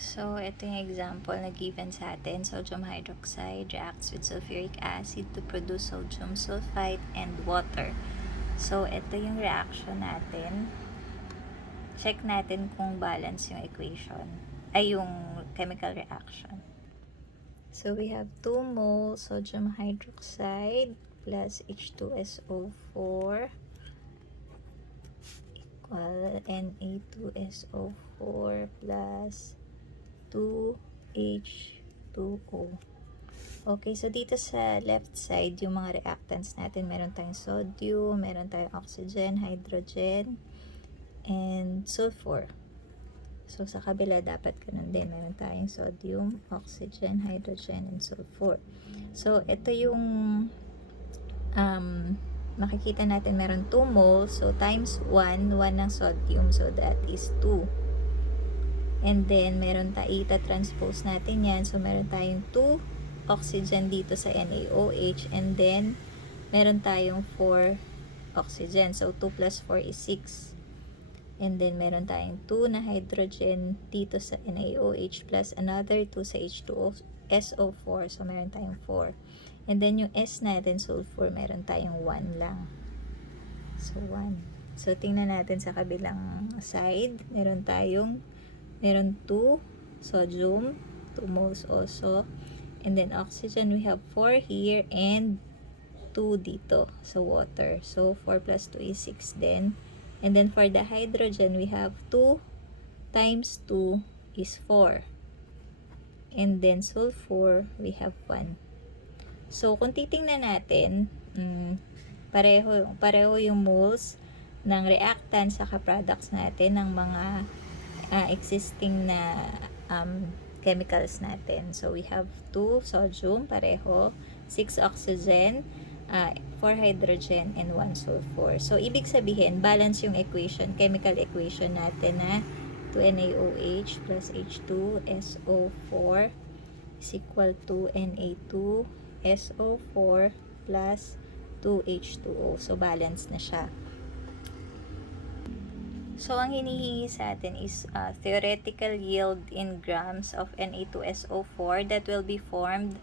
So, ito yung example na given sa atin. Sodium hydroxide reacts with sulfuric acid to produce sodium sulfite and water. So, ito yung reaction natin. Check natin kung balance yung equation. Ay, yung chemical reaction. So, we have 2 moles sodium hydroxide plus H2SO4 equal Na2SO4 plus 2H2O. Okay, so dito sa left side, yung mga reactants natin, meron tayong sodium, meron tayong oxygen, hydrogen, and sulfur. So, sa kabila, dapat ganun din. Meron tayong sodium, oxygen, hydrogen, and sulfur. So, ito yung makikita natin meron 2 moles. So, times 1 ng sodium. So, that is 2. And then, meron tayong transpose natin yan. So, meron tayong 2 oxygen dito sa NaOH. And then, meron tayong 4 oxygen. So, 2 plus 4 is 6. And then, meron tayong 2 na hydrogen dito sa NaOH plus another 2 sa H2SO4. So, meron tayong 4. And then, yung S natin, sulfur, meron tayong 1 lang. So, 1. So, tingnan natin sa kabilang side. Meron 2 sodium, 2 moles also. And then, oxygen, we have 4 here and 2 dito sa water. So, 4 plus 2 is 6 then. And then, for the hydrogen, we have 2 times 2 is 4. And then, sulfur, we have 1. So, kung titingnan natin, pareho yung moles ng reactant sa products natin ng mga existing na chemicals natin. So, we have 2 sodium, pareho, 6 oxygen, 4 hydrogen, and 1 sulfur. So, ibig sabihin, balance yung equation, chemical equation natin na 2NaOH plus H2SO4 is equal to Na2SO4 plus 2H2O. So, balance na siya. So, ang hinihingi sa atin is theoretical yield in grams of Na2SO4 that will be formed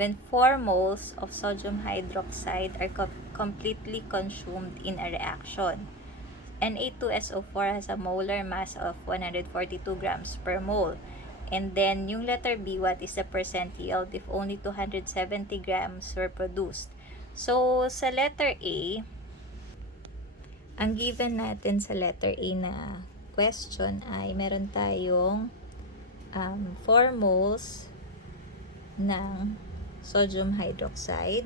when 4 moles of sodium hydroxide are completely consumed in a reaction. Na2SO4 has a molar mass of 142 grams per mole. And then, yung letter B, what is the percent yield if only 270 grams were produced? So, sa letter A, ang given natin sa letter A na question ay meron tayong 4 moles ng sodium hydroxide.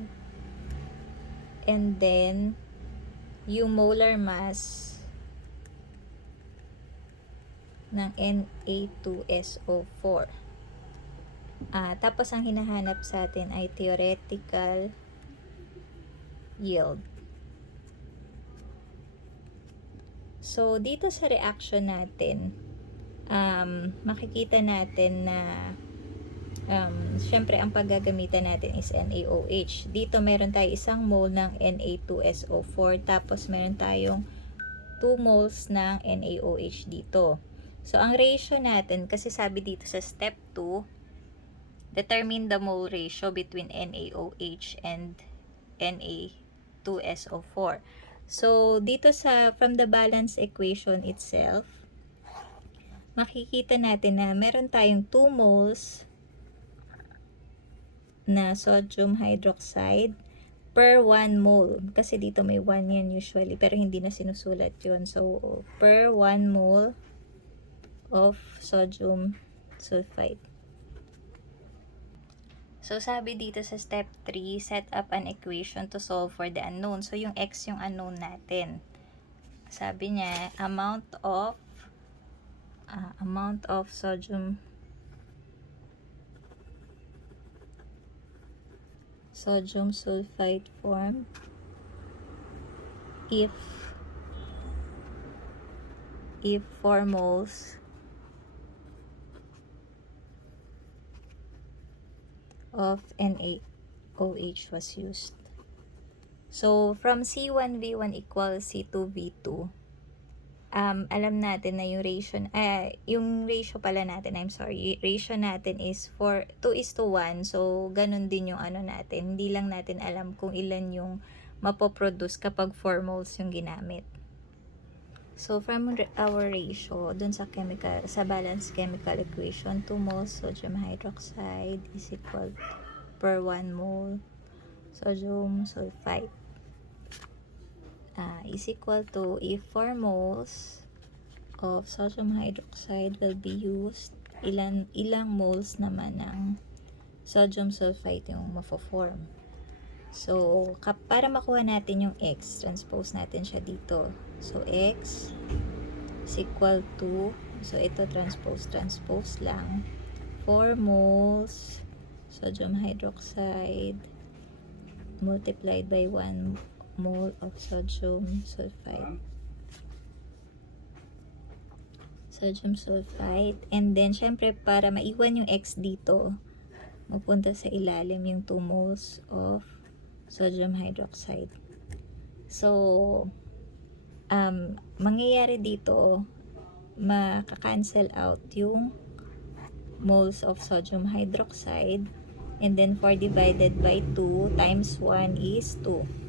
And then, yung molar mass ng Na2SO4. Tapos, ang hinahanap sa atin ay theoretical yield. So, dito sa reaction natin, makikita natin na syempre, ang paggagamitan natin is NaOH. Dito, meron tayo isang mole ng Na2SO4. Tapos, meron tayong 2 moles ng NaOH dito. So, ang ratio natin, kasi sabi dito sa step 2, determine the mole ratio between NaOH and Na2SO4. So, dito from the balance equation itself, makikita natin na meron tayong 2 moles na sodium hydroxide per 1 mole. Kasi dito may 1 yan usually, pero hindi na sinusulat yun. So, per 1 mole of sodium sulfite. So, sabi dito sa step 3, set up an equation to solve for the unknown. So, yung x yung unknown natin. Sabi niya, amount of sodium sulfite formed if 4 moles of NaOH was used. So, from C1V1 equals C2V2, alam natin na yung ratio pala natin, I'm sorry, ratio natin is 2:1. So, ganun din yung ano natin. Hindi lang natin alam kung ilan yung mapoproduce kapag 4 moles yung ginamit. So, from our ratio, dun sa balance chemical equation, 2 moles sodium hydroxide is equal per 1 mole sodium sulfite. Is equal to, if 4 moles of sodium hydroxide will be used, ilang moles naman ng sodium sulfite yung mafo-form. So, para makuha natin yung X, transpose natin siya dito. So, X is equal to, so ito transpose lang, 4 moles sodium hydroxide multiplied by 1 mole of sodium sulfite. And then, syempre, para maiwan yung X dito, mapunta sa ilalim yung 2 moles of sodium hydroxide. So, mangyayari dito, makaka-cancel out yung moles of sodium hydroxide, and then 4 divided by 2 times 1 is 2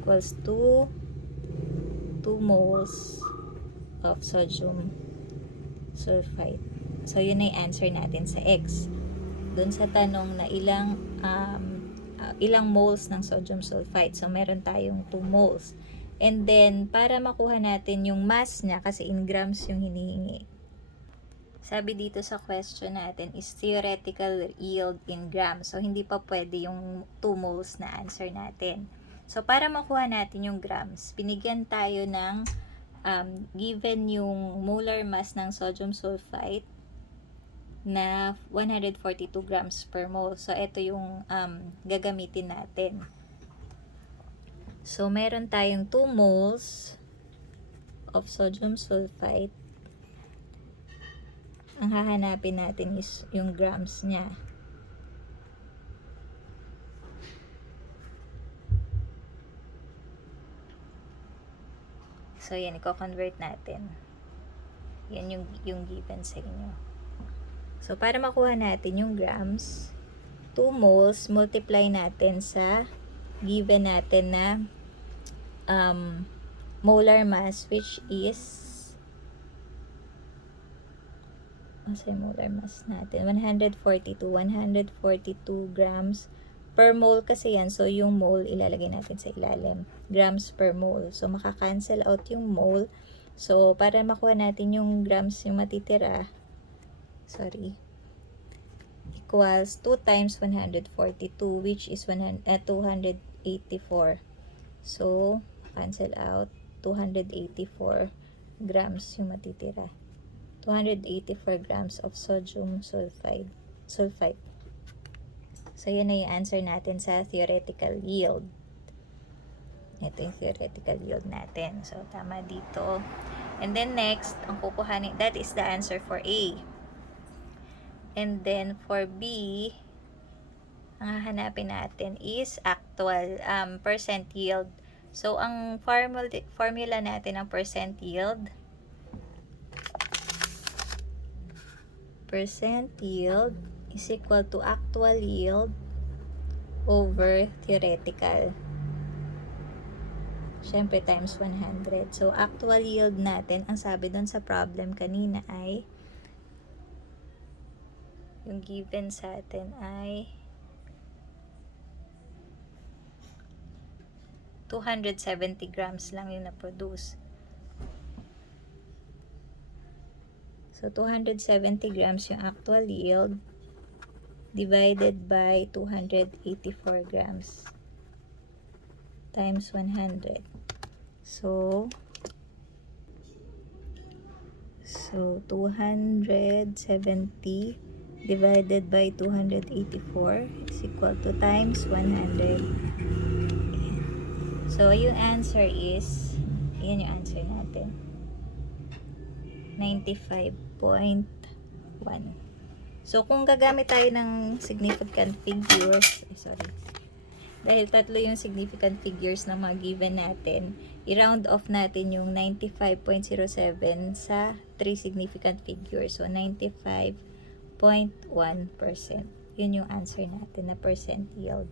equals to 2 moles of sodium sulfite. So, yun ay answer natin sa X. Doon sa tanong na ilang moles ng sodium sulfite. So, meron tayong 2 moles. And then, para makuha natin yung mass niya, kasi in grams yung hinihingi. Sabi dito sa question natin is theoretical yield in grams. So, hindi pa pwede yung 2 moles na answer natin. So, para makuha natin yung grams, binigyan tayo ng given yung molar mass ng sodium sulfite na 142 grams per mole. So, ito yung gagamitin natin. So, meron tayong 2 moles of sodium sulfite. Ang hahanapin natin is yung grams niya. So, yan, i-convert natin. Yan yung given sa inyo. So, para makuha natin yung grams, 2 moles, multiply natin sa given natin na molar mass, which is, molar mass natin, 142 grams per mole kasi yan. So, yung mole, ilalagay natin sa ilalim. Grams per mole. So, makakancel out yung mole. So, para makuha natin yung grams yung matitira, equals 2 times 142, which is 284. So, cancel out. 284 grams yung matitira. 284 grams of sodium sulfite. So, yan na yung answer natin sa theoretical yield. Ito yung theoretical yield natin. So, tama dito. And then next, ang kukuhanin, that is the answer for A. And then for B, ang hahanapin natin is actual percent yield. So, ang formula natin ng percent yield is equal to actual yield over theoretical. Siyempre, times 100. So, actual yield natin, ang sabi doon sa problem kanina ay, yung given sa atin ay 270 grams lang yung na-produce. So, 270 grams yung actual yield divided by 284 grams times 100. So 270 divided by 284 is equal to times 100. So, yung answer is, yan yung answer natin. 95.1. So, kung gagamit tayo ng significant figures, dahil tatlo yung significant figures na mga given natin, i-round off natin yung 95.07 sa 3 significant figures. So, 95.1%. Yun yung answer natin na percent yield.